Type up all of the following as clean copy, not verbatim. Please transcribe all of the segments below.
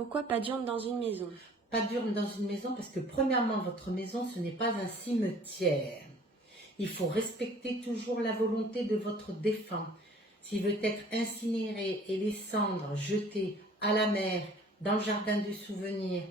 Pourquoi pas d'urne dans une maison? Pas d'urne dans une maison parce que premièrement, votre maison, ce n'est pas un cimetière. Il faut respecter toujours la volonté de votre défunt. S'il veut être incinéré et les cendres jetées à la mer, dans le jardin du souvenir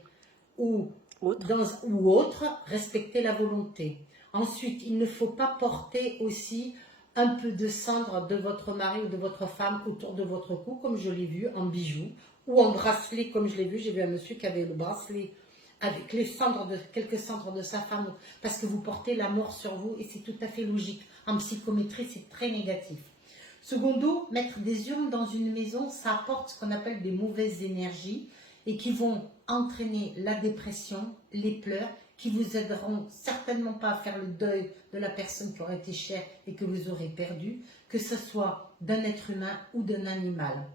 ou autre, respectez la volonté. Ensuite, il ne faut pas porter aussi un peu de cendre de votre mari ou de votre femme autour de votre cou, comme je l'ai vu, en bijoux, ou en bracelet, comme je l'ai vu. J'ai vu un monsieur qui avait le bracelet avec les cendres quelques cendres de sa femme, parce que vous portez la mort sur vous, et c'est tout à fait logique. En psychométrie, c'est très négatif. Secondo, mettre des urnes dans une maison, ça apporte ce qu'on appelle des mauvaises énergies, et qui vont entraîner la dépression, les pleurs, qui vous aideront certainement pas à faire le deuil de la personne qui aurait été chère et que vous aurez perdu, que ce soit d'un être humain ou d'un animal.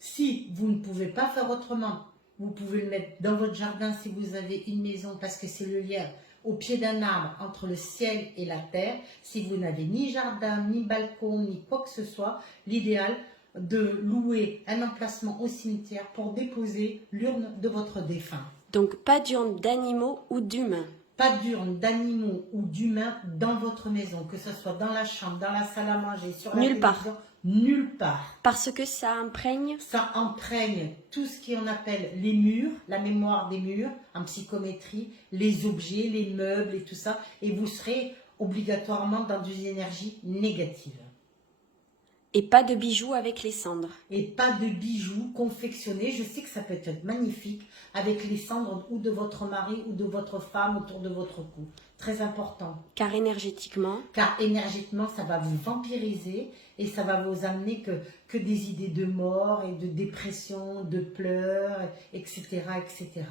Si vous ne pouvez pas faire autrement, vous pouvez le mettre dans votre jardin si vous avez une maison, parce que c'est le lien au pied d'un arbre entre le ciel et la terre. Si vous n'avez ni jardin, ni balcon, ni quoi que ce soit, l'idéal de louer un emplacement au cimetière pour déposer l'urne de votre défunt. Donc pas d'urne d'animaux ou d'humains. Pas d'urne d'animaux ou d'humains dans votre maison, que ce soit dans la chambre, dans la salle à manger, sur la Nulle part. télévision, nulle part. Parce que ça imprègne. Ça imprègne tout ce qu'on appelle les murs, la mémoire des murs, en psychométrie, les objets, les meubles et tout ça, et vous serez obligatoirement dans des énergies négatives. Et pas de bijoux avec les cendres. Et pas de bijoux confectionnés. Je sais que ça peut être magnifique avec les cendres ou de votre mari ou de votre femme autour de votre cou. Très important. Car énergétiquement, ça va vous vampiriser et ça va vous amener que des idées de mort et de dépression, de pleurs, etc., etc.